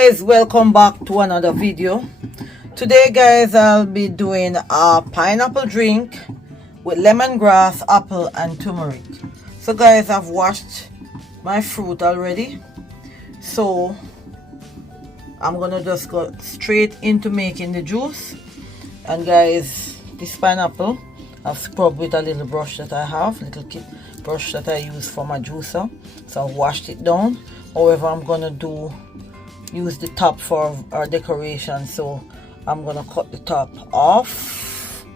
Guys, welcome back to another video. Today guys, I'll be doing a pineapple drink with lemongrass, apple and turmeric. So guys, I've washed my fruit already, so I'm gonna just go straight into making the juice. And guys, this pineapple I've scrubbed with a little brush that I have, little kit brush that I use for my juicer. So I've washed it down. However, I'm gonna use the top for our decoration, so I'm gonna cut the top off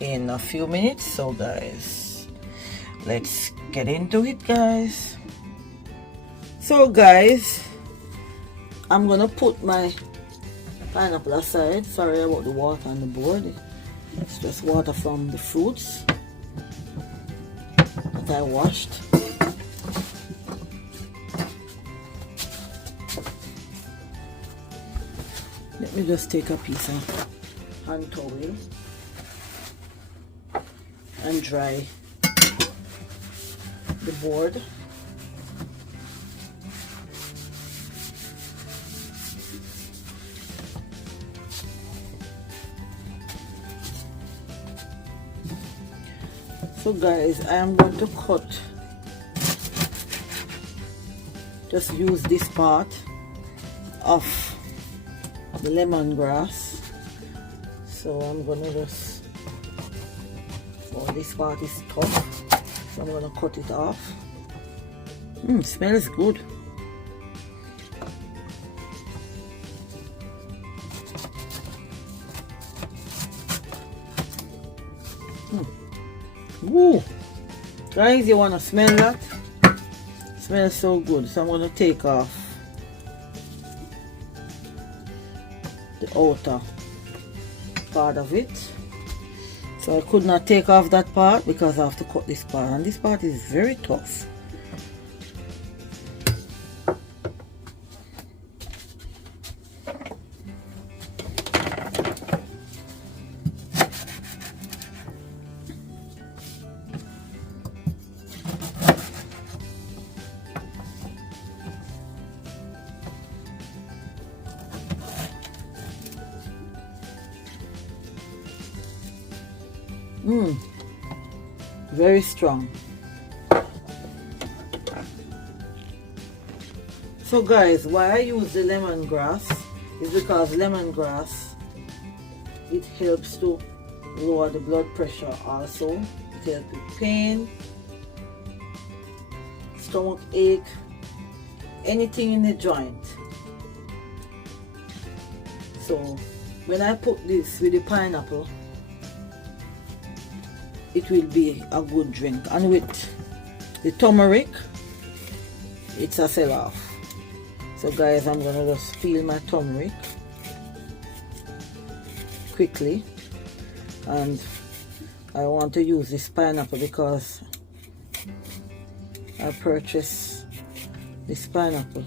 in a few minutes. So guys, let's get into it guys. So guys, I'm gonna put my pineapple aside. Sorry about the water on the board, it's just water from the fruits that I washed. Let me just take a piece of hand towel and dry the board. So guys, I am going to just use this part of the lemongrass. So I'm gonna just, this part is tough, so I'm gonna cut it off. Smells good. Woo! Guys, you wanna smell that? It smells so good. So I'm gonna take off the outer part of it. So I could not take off that part because I have to cut this part, and this part is very tough. Very strong. So guys, why I use the lemongrass is because lemongrass, it helps to lower the blood pressure also. It helps with pain, stomach ache, anything in the joint. So when I put this with the pineapple, it will be a good drink. And with the turmeric, it's a sell-off. So guys, I'm gonna just peel my turmeric quickly, and I want to use this pineapple because I purchased this pineapple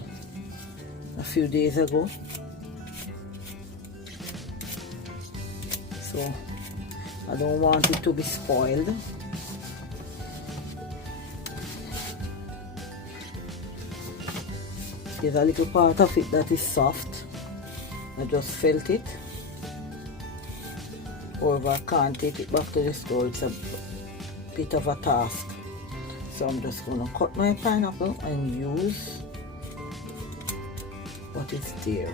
a few days ago, so I don't want it to be spoiled. There's a little part of it that is soft. I just felt it. However, I can't take it back to the store. It's a bit of a task. So I'm just going to cut my pineapple and use what is there,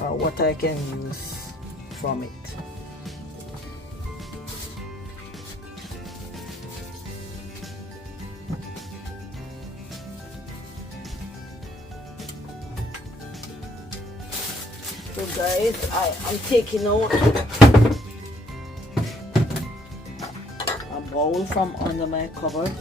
or what I can use from it. So guys, I'm taking out a bowl from under my cupboard.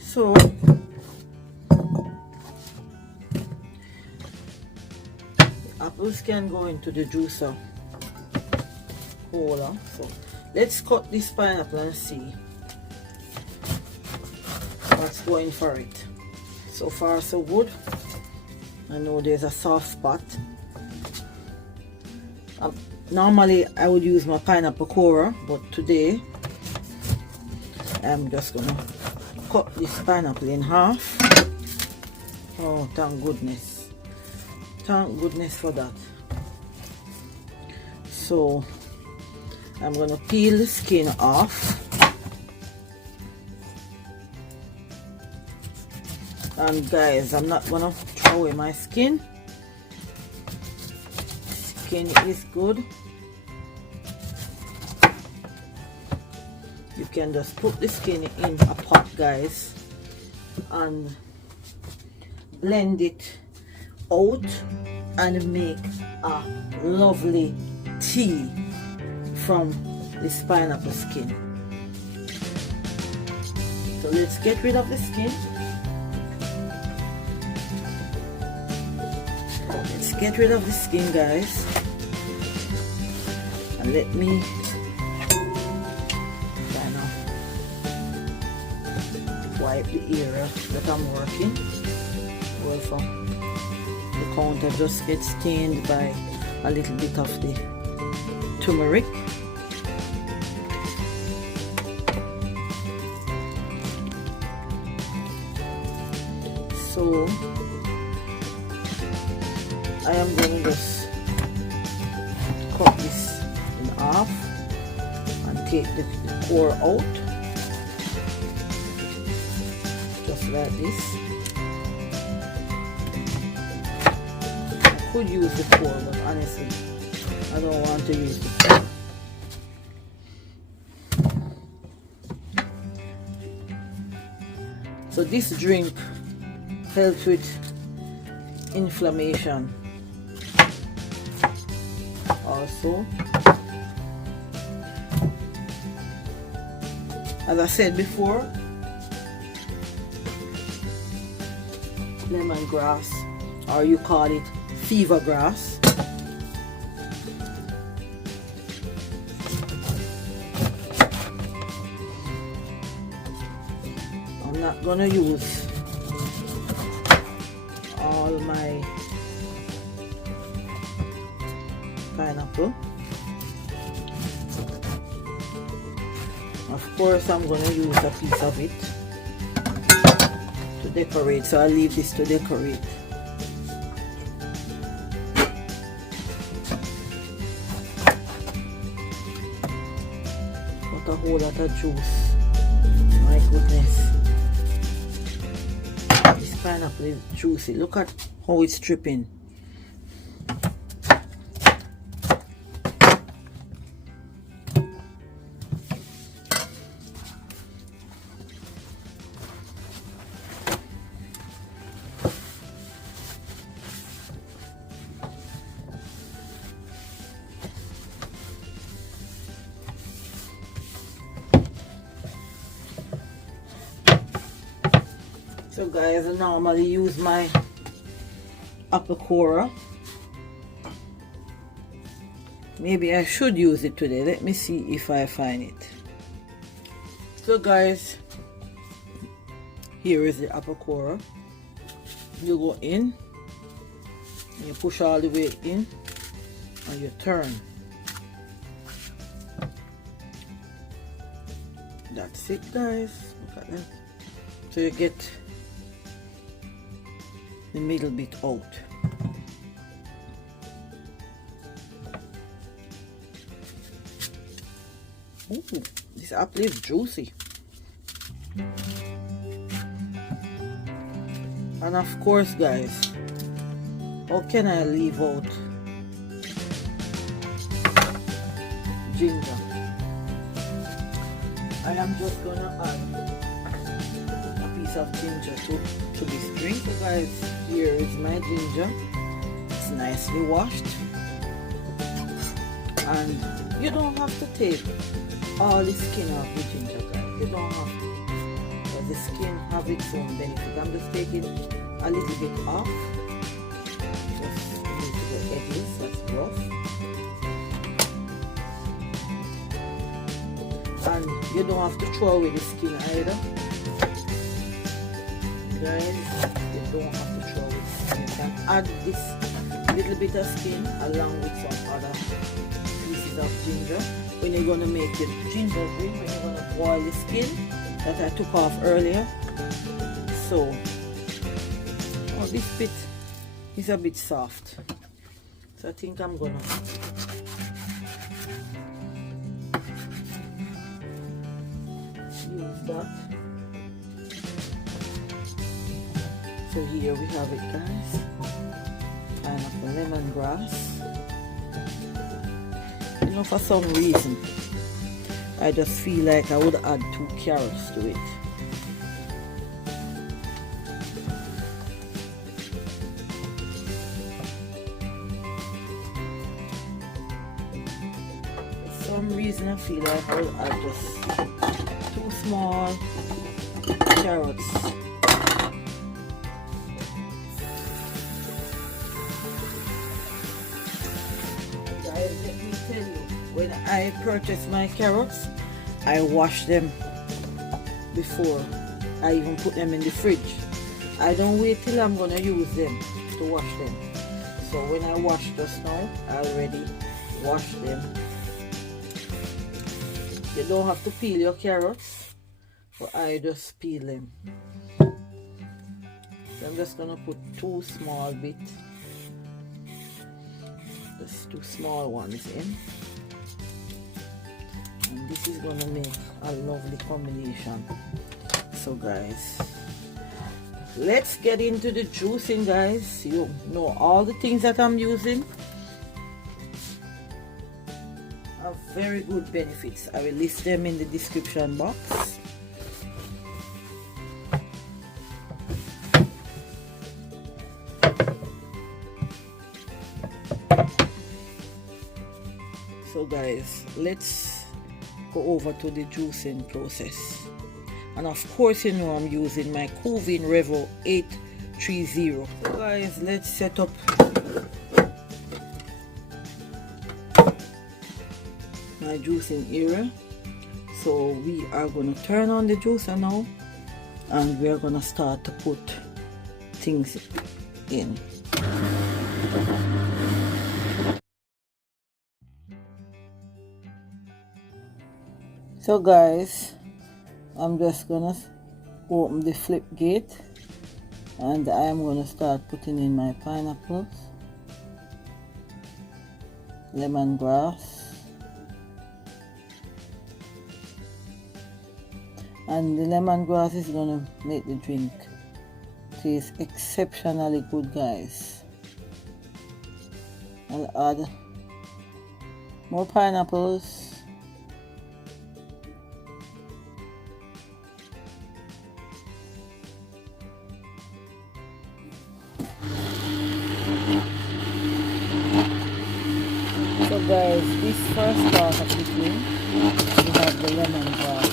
So the apples can go into the juicer holder. So let's cut this pineapple and see what's going for it. So far so good. I know there's a soft spot. Normally I would use my pineapple corer, but today I'm just gonna cut this pineapple in half. Oh, thank goodness. Thank goodness for that. So I'm gonna peel the skin off. And guys, I'm not gonna throw away my skin. Skin is good. You can just put the skin in a pot, guys, and blend it out and make a lovely tea from this pineapple skin. So let's get rid of the skin. Let's get rid of the skin, guys, and let me kind of wipe the area that I'm working. Well, from the counter just gets stained by a little bit of the turmeric. So I am going to just cut this in half and take the core out, just like this. I could use the core, but honestly I don't want to use the core. So this drink helps with inflammation. Also, as I said before, lemongrass, or you call it fever grass, I'm not gonna use all my pineapple. Of course I'm going to use a piece of it to decorate, so I'll leave this to decorate. Got a whole lot of juice. My goodness, this pineapple is juicy. Look at how it's dripping. So guys, I normally use my apple corer. Maybe I should use it today. Let me see if I find it. So guys, here is the apple corer. You go in, you push all the way in, and you turn. That's it, guys. Look at that. So you get the middle bit out. Ooh, this apple is juicy. And of course, guys, how can I leave out ginger? I am just gonna add a piece of ginger to this drink. So guys, here is my ginger. It's nicely washed, and you don't have to take all the skin off the ginger, guys. You don't have to, because the skin have its own benefit. I'm just taking a little bit off, just into the edges. That's rough. And you don't have to throw away the skin either, guys. You don't have to throw away the skin. You can add this little bit of skin along with some other slices of ginger when you're going to make the ginger drink, when you're going to boil the skin that I took off earlier. So, oh, this bit is a bit soft, so I think I'm gonna use that. So here we have it, guys. Pineapple lemongrass. You know, for some reason I just feel like I would add 2 carrots to it. For some reason I feel like I will add just 2 small carrots. Guys, let me tell you, when I purchase my carrots, I wash them before I even put them in the fridge. I don't wait till I'm gonna use them to wash them. So when I wash just now, I already washed them. You don't have to peel your carrots, but I just peel them. So I'm just gonna put 2 small bits, just 2 small ones in. And this is gonna make a lovely combination. So guys, let's get into the juicing, guys. You know all the things that I'm using have very good benefits. I will list them in the description box. So guys, let's go over to the juicing process. And of course, you know I'm using my Cuvin Revo 830. So guys, let's set up my juicing area. So we are going to turn on the juicer now, and we are going to start to put things in. So guys, I'm just gonna open the flip gate, and I'm gonna start putting in my pineapples, lemongrass, and the lemongrass is gonna make the drink taste exceptionally good, guys. I'll add more pineapples. So guys, this first part of the drink, we have the lemongrass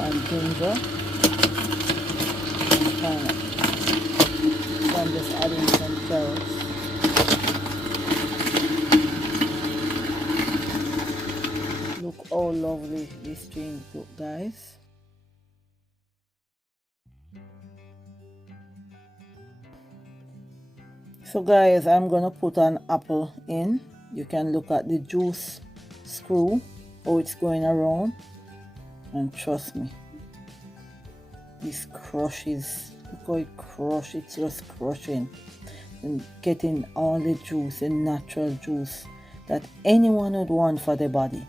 and ginger and pineapple. So I'm just adding some carrots. Look how lovely this drink looks, guys. So guys, I'm gonna put an apple in. You can look at the juice screw, how it's going around, and trust me, this crushes. Look how it crushes. It's just crushing and getting all the juice and natural juice that anyone would want for their body.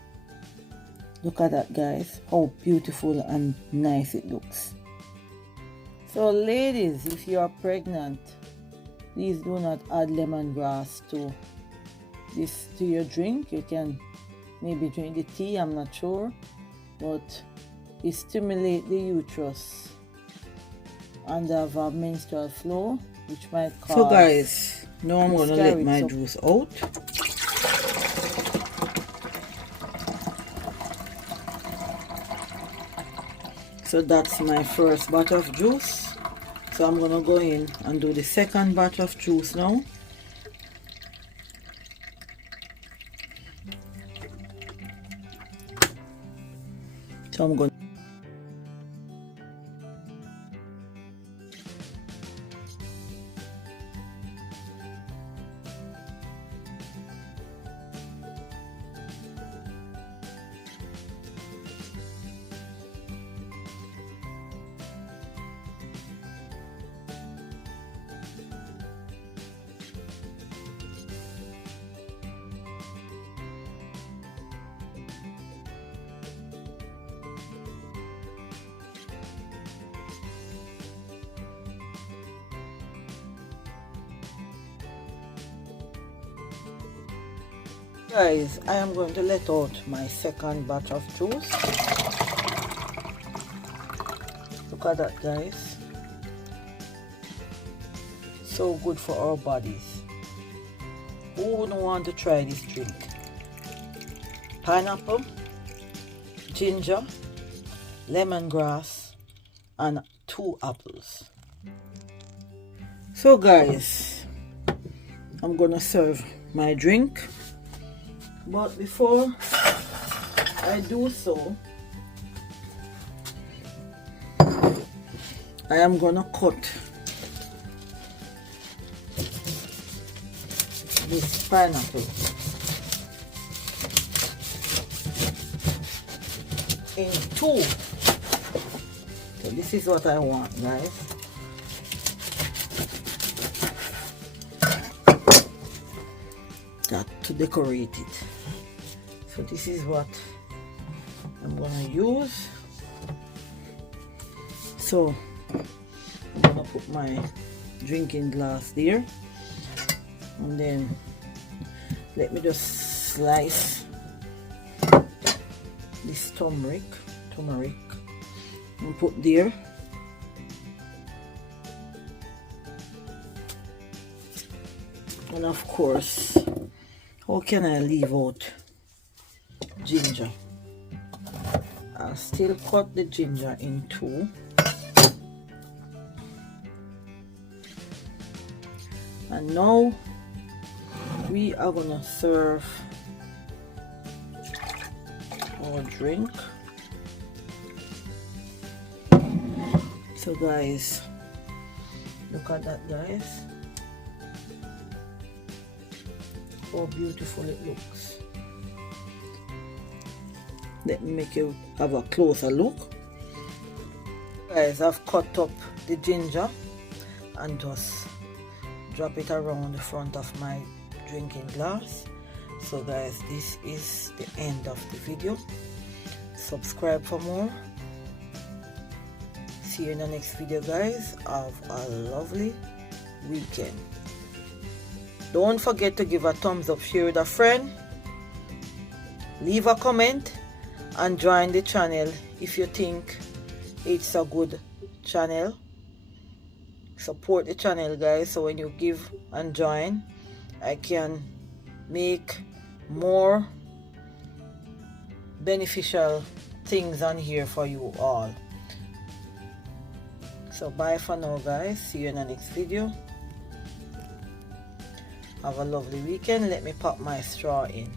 Look at that, guys, how beautiful and nice it looks. So ladies, if you are pregnant, please do not add lemongrass to your drink. You can maybe drink the tea, I'm not sure, but it stimulates the uterus and have a menstrual flow, which might cause. So guys, now I'm gonna let my juice out. So that's my first batch of juice. So I'm gonna go in and do the second batch of juice now. So I'm going to Guys, I am going to let out my second batch of juice. Look at that, guys. So good for our bodies. Who wouldn't want to try this drink? Pineapple, ginger, lemongrass, and 2 apples. So guys, I'm gonna serve my drink, but before I do so, I am gonna cut this pineapple in 2. So this is what I want, guys. Got to decorate it. So this is what I'm gonna use. So I'm gonna put my drinking glass there, and then let me just slice this turmeric and put there. And of course, how can I leave out ginger? I'll still cut the ginger in 2. And now we are gonna serve our drink. So guys, look at that, guys. How beautiful it looks. Let me make you have a closer look. Guys, I've cut up the ginger and just drop it around the front of my drinking glass. So guys, this is the end of the video. Subscribe for more. See you in the next video, guys. Have a lovely weekend. Don't forget to give a thumbs up, share with a friend, leave a comment, and join the channel if you think it's a good channel. Support the channel, guys, so when you give and join, I can make more beneficial things on here for you all. So bye for now, guys. See you in the next video. Have a lovely weekend. Let me pop my straw in.